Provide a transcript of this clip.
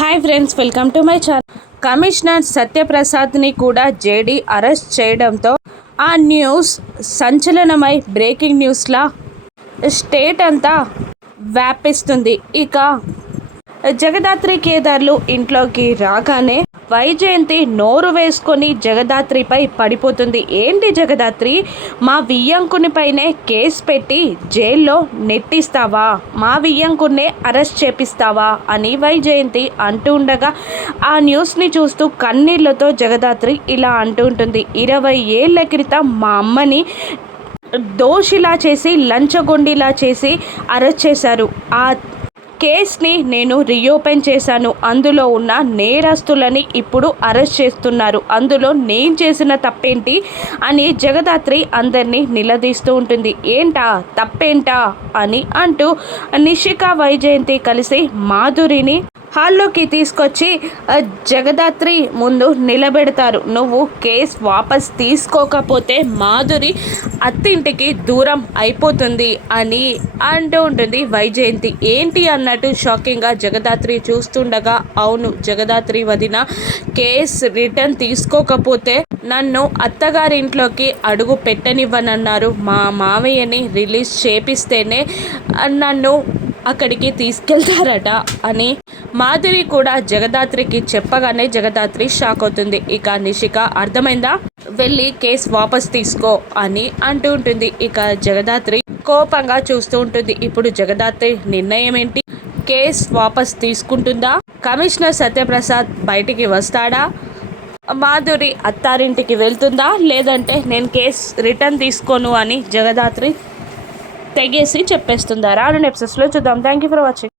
Hi friends, welcome to my channel. Commissioner సత్యప్రసాద్ని కూడా JD arrest చేయడంతో ఆ న్యూస్ సంచలనమై బ్రేకింగ్ న్యూస్లా స్టేట్ అంతా వ్యాపిస్తుంది. ఇక జగదాత్రి కేదార్లు ఇంట్లోకి రాగానే వైజయంతి నోరు వేసుకొని జగదాత్రిపై పడిపోతుంది. ఏంటి జగదాత్రి, మా వియ్యంకుని పైనే కేసు పెట్టి జైల్లో నెట్టిస్తావా, మా వియ్యంకున్నే అరెస్ట్ చేపిస్తావా అని వైజయంతి అంటూ ఉండగా ఆ న్యూస్ని చూస్తూ కన్నీళ్లతో జగదాత్రి ఇలా అంటూ ఉంటుంది. 20 ఏళ్ల క్రితం మా అమ్మని దోషిలా చేసి లంచగొండిలా చేసి అరెస్ట్ చేశారు. ఆ కేస్ని నేను రీఓపెన్ చేశాను. అందులో ఉన్న నేరస్తులని ఇప్పుడు అరెస్ట్ చేస్తున్నారు. అందులో నేను చేసిన తప్పేంటి అని జగదాత్రి అందరినీ నిలదీస్తూ ఉంటుంది. ఏంటా తప్పేంటా అని అంటూ నిషిక వైజయంతి కలిసి మాధురిని హాల్లోకి తీసుకొచ్చి జగదాత్రి ముందు నిలబెడతారు. నువ్వు కేస్ వాపస్ తీసుకోకపోతే మాధురి అత్తింటికి దూరం అయిపోతుంది అని అంటూ ఉంటుంది వైజయంతి. ఏంటి అన్నట్టు షాకింగ్గా జగదాత్రి చూస్తుండగా, అవును జగదాత్రి వదిన, కేస్ రిటర్న్ తీసుకోకపోతే నన్ను అత్తగారింట్లోకి అడుగు పెట్టనివ్వనన్నారు. మా మావయ్యని రిలీజ్ చేపిస్తేనే నన్ను అక్కడికి తీసుకెళ్తారట అని మాధురి కూడా జగదాత్రికి చెప్పగానే జగదాత్రి షాక్ అవుతుంది. ఇక నిషిక అర్థమైందా, వెళ్ళి కేసు వాపస్ తీసుకో అని అంటూ ఉంటుంది. ఇక జగదాత్రి కోపంగా చూస్తూ ఉంటుంది. ఇప్పుడు జగదాత్రి నిర్ణయం ఏంటి? కేసు వాపస్ తీసుకుంటుందా? కమిషనర్ సత్యప్రసాద్ బయటికి వస్తాడా? మాధురి అత్తారింటికి వెళ్తుందా? లేదంటే నేను కేసు రిటర్న్ తీసుకోను అని జగదాత్రి తెగేసి చెప్పేస్తుందా? రాను ఎపిసోడ్స్లో చూద్దాం. Thank you for watching.